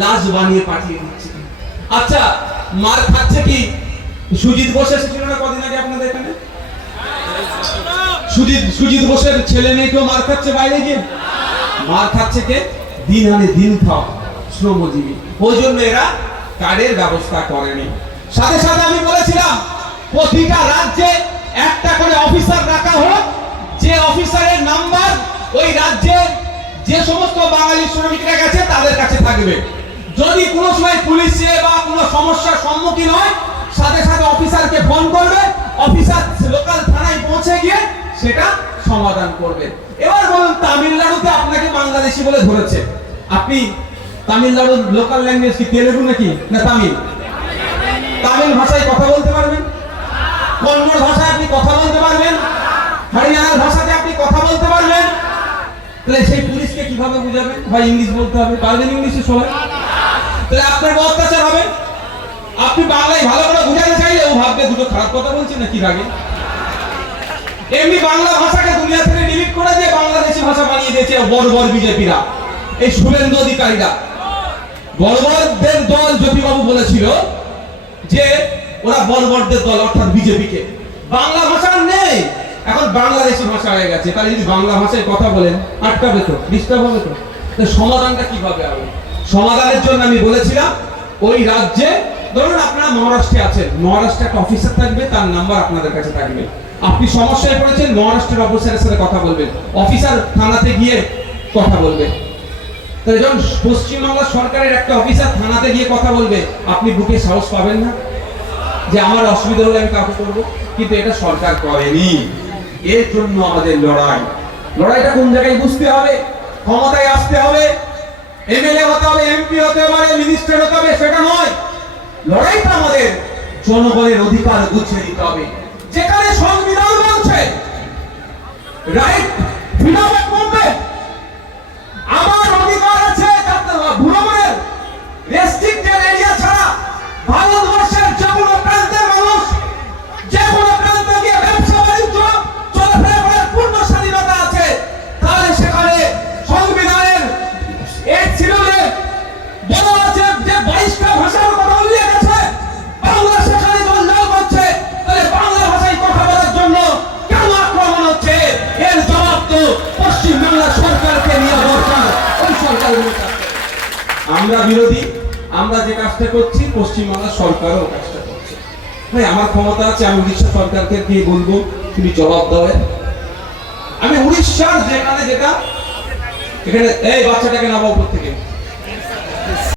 লাশ বানিয়ে পাঠিয়ে দিচ্ছে। আচ্ছা মার খাচ্ছে কি? সুজিত বসে এসেছিল না কদিন আগে আপনাদের এখানে? সুজিত সুজিত বোসের ছেলে মেয়েকেও মার খাচ্ছে বাইরে গিয়ে? মার খাচ্ছে কে? দিন আনে দিন খাও, শ্রমজীবী। ওই জন্য এরা কার্ডের ব্যবস্থা করেনি। সাথে সাথে আমি বলেছিলাম, প্রতিটা রাজ্যে একটা করে অফিসার রাখা হোক, যে অফিসারের নাম্বার ওই রাজ্যে যে সমস্ত বাঙালি শ্রমিকরা গেছে তাদের কাছে থাকবে। যদি কোনো সময় পুলিশে বা কোনো সমস্যার সম্মুখীন হয়, সাথে সাথে অফিসারকে ফোন করবে, অফিসার লোকাল থানায় পৌঁছে গিয়ে সেটা সমাধান করবে। এবার বলুন, তামিলনাড়ুতে আপনাকে বাংলাদেশি বলে ধরেছে। আপনি তামিলনাড়ুর লোকাল ল্যাঙ্গুয়েজ কি তেলেগু নাকি? না তামিল? তামিল ভাষায় কথা বলতে পারবেন? কন্নড় ভাষায় আপনি কথা বলতে পারবেন? হরিয়ানার ভাষাতে আপনি কথা বলতে পারবেন? তাহলে সেই পুলিশকে কীভাবে বুঝাবেন? ভাই ইংলিশ বলতে হবে? পারবেন ইংলিশে সবাই? তাহলে আপনার উপর অত্যাচার হবে? আপনি বাংলায় ভালো করে বুঝাতে চাইলে ও ভাববে দুটো খারাপ কথা বলছে না কি রাগে? এমনি বাংলা ভাষাকে দুনিয়া থেকে ডিলিট করে দিয়ে বাংলাদেশি ভাষা বানিয়ে দিয়েছে বড় বড় বিজেপিরা, এই শুভেন্দু অধিকারীরা। বর্বরদের দল জ্যোতিবাবু বলেছিল যে ওরা বর্বরদের দল, অর্থাৎ বিজেপিকে। বাংলা ভাষা নেই। এখন বাংলাদেশি ভাষা হয়ে গেছে। তাহলে যদি বাংলা ভাষায় কথা বলেন, আটকাবে তো ডিস্টার্ব হবে তো। সমাধানটা কীভাবে হবে? সমাধানের জন্য আমি বলেছিলাম, ওই রাজ্যে, ধরুন আপনারা মহারাষ্ট্রে আছেন, মহারাষ্ট্রে একটা অফিসার থাকবে, তার নাম্বার আপনাদের কাছে থাকবে। আপনি সমস্যায় পড়েছেন, মহারাষ্ট্রের অফিসারের সাথে কথা বলবেন অফিসার থানাতে গিয়ে কথা বলবে। তাহলে যখন পশ্চিমবাংলা সরকারের একটা অফিসার থানাতে গিয়ে কথা বলবে, আপনি বুকে সাহস পাবেন না? যে আমার অসুবিধা হলে আমি কাউকে করব? কিন্তু এটা সরকার করেনি। এর জন্য আমাদের লড়াই। লড়াইটা কোন জায়গায় বুঝতে হবে? ক্ষমতায় আসতে হবে? এমএলএ হতে হবে এমপি হতে পারে মিনিস্টার হতে হবে, সেটা নয়। লড়াইটা আমাদের জনগণের অধিকার গুছিয়ে দিতে হবে। যেখানে সংবিধান বলছে রাইট ফ্রিডম অফ মুভমেন্ট আমরা বিরোধী, আমরা যে কাজটা করছি পশ্চিমবাংলা সরকারও কাজটা করছে। ভাই, আমার ক্ষমতা আছে, আমি উড়িষ্যা সরকারকে দিয়ে বলব, তুমি জবাব দাও আমি উড়িষ্যার যেখানে যেটা, এখানে এই বাচ্চাটাকে নামাও উপর থেকে।